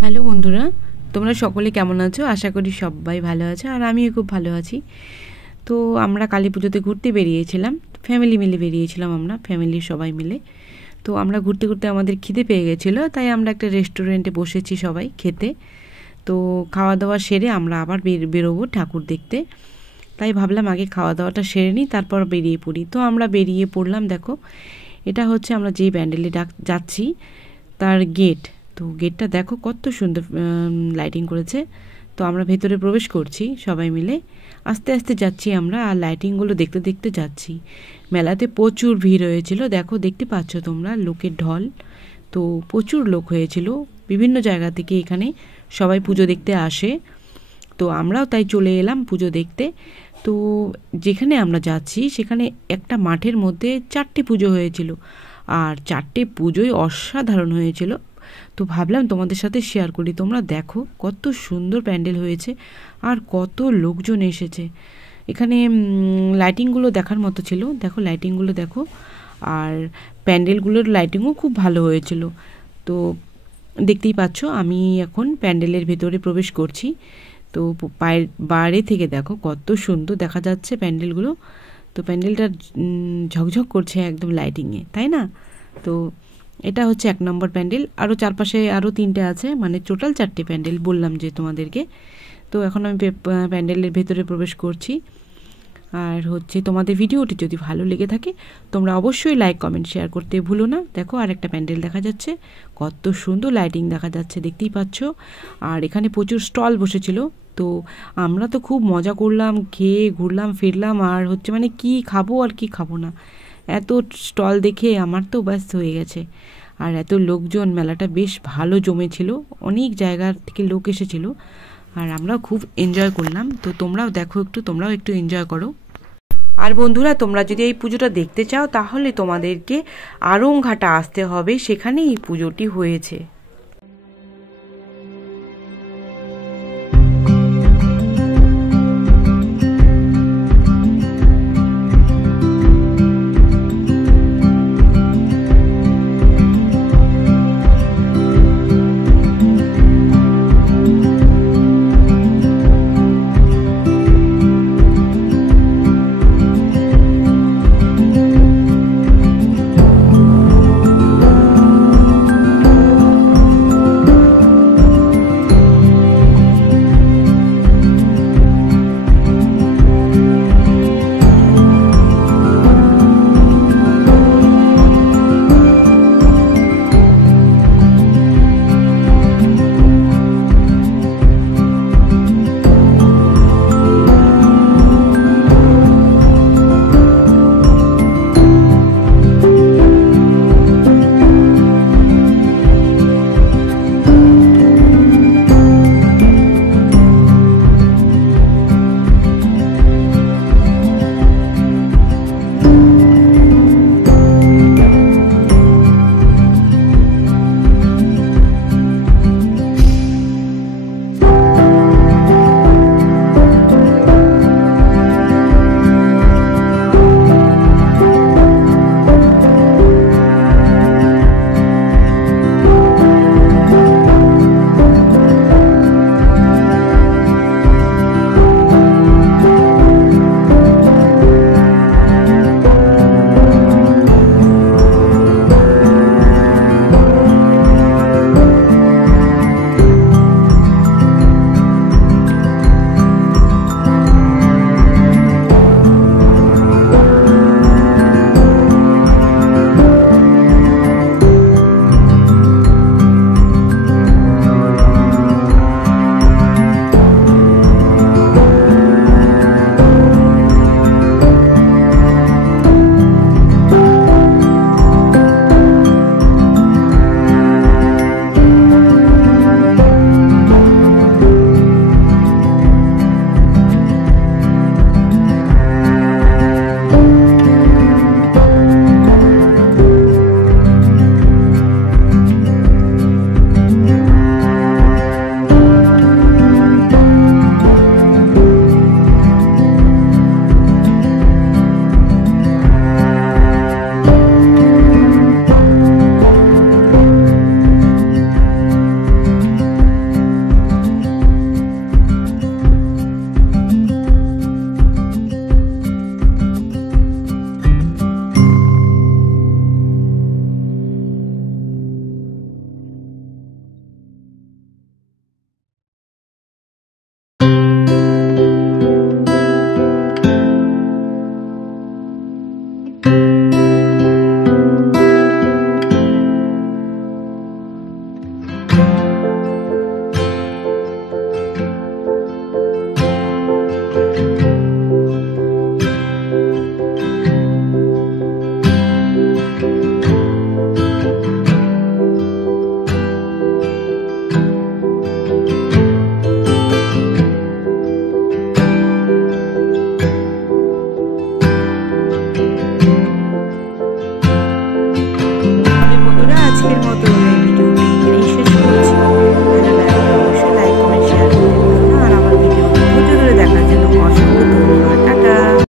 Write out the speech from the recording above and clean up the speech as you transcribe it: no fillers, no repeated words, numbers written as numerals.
Hello বন্ধুরা, তোমরা সকলে কেমন আছো? আশা করি সবাই ভালো আছো, আর আমিও খুব ভালো আছি। তো আমরা কালী পুজোতে ঘুরতে বেরিয়েছিলাম, ফ্যামিলি মিলে বেরিয়েছিলাম, আমরা ফ্যামিলির সবাই মিলে। তো আমরা ঘুরতে ঘুরতে আমাদের খিদে পেয়ে গেছিলো, তাই আমরা একটা রেস্টুরেন্টে বসেছি সবাই খেতে। তো খাওয়া দাওয়া সেরে আমরা আবার বেরোবো ঠাকুর দেখতে, তাই ভাবলাম আগে খাওয়া দাওয়াটা সেরে নিই, তারপর বেরিয়ে পড়ি। তো আমরা বেরিয়ে পড়লাম। দেখো, এটা হচ্ছে আমরা যেই প্যান্ডেলে যাচ্ছি তার গেট। তো গেটটা দেখো কত সুন্দর লাইটিং করেছে। তো আমরা ভেতরে প্রবেশ করছি সবাই মিলে, আস্তে আস্তে যাচ্ছি আমরা, আর লাইটিংগুলো দেখতে দেখতে যাচ্ছি। মেলাতে প্রচুর ভিড় হয়েছিল, দেখো দেখতে পাচ্ছ তোমরা লোকের ঢল। তো প্রচুর লোক হয়েছিল, বিভিন্ন জায়গা থেকে এখানে সবাই পুজো দেখতে আসে। তো আমরাও তাই চলে এলাম পুজো দেখতে। তো যেখানে আমরা যাচ্ছি সেখানে একটা মাঠের মধ্যে 4টে পুজো হয়েছিল, আর 4টে পুজোই অসাধারণ হয়েছিল। তো ভাবলাম তোমাদের সাথে শেয়ার করি। তোমরা দেখো কত সুন্দর প্যান্ডেল হয়েছে, আর কত লোকজন এসেছে এখানে। লাইটিংগুলো দেখার মতো ছিল, দেখো লাইটিংগুলো দেখো, আর প্যান্ডেলগুলোর লাইটিংও খুব ভালো হয়েছিল। তো দেখতেই পাচ্ছ আমি এখন প্যান্ডেলের ভেতরে প্রবেশ করছি। তো বাইরে থেকে দেখো কত সুন্দর দেখা যাচ্ছে প্যান্ডেলগুলো। তো প্যান্ডেলটা ঝকঝক করছে একদম লাইটিংয়ে, তাই না? তো এটা হচ্ছে 1 নম্বর প্যান্ডেল, আরও চারপাশে আরও 3টে আছে, মানে টোটাল 4টে প্যান্ডেল বললাম যে তোমাদেরকে। তো এখন আমি প্যান্ডেলের ভেতরে প্রবেশ করছি। আর হচ্ছে তোমাদের ভিডিওটি যদি ভালো লেগে থাকে তোমরা অবশ্যই লাইক কমেন্ট শেয়ার করতে ভুলো না। দেখো আর একটা প্যান্ডেল দেখা যাচ্ছে, কত সুন্দর লাইটিং দেখা যাচ্ছে, দেখতেই পাচ্ছ। আর এখানে প্রচুর স্টল বসেছিল। তো আমরা তো খুব মজা করলাম, খেয়ে ঘুরলাম ফিরলাম, আর হচ্ছে মানে কি খাবো আর কি খাবো না, এত স্টল দেখে আমার তো ব্যস্ত হয়ে গেছে। আর এত লোকজন, মেলাটা বেশ ভালো জমেছিল, অনেক জায়গার থেকে লোক এসেছিল, আর আমরাও খুব এনজয় করলাম। তো তোমরাও দেখো একটু, তোমরাও একটু এনজয় করো। আর বন্ধুরা, তোমরা যদি এই পুজোটা দেখতে চাও তাহলে তোমাদেরকে আড়ংঘাটা আসতে হবে, সেখানেই এই পুজোটি হয়েছে।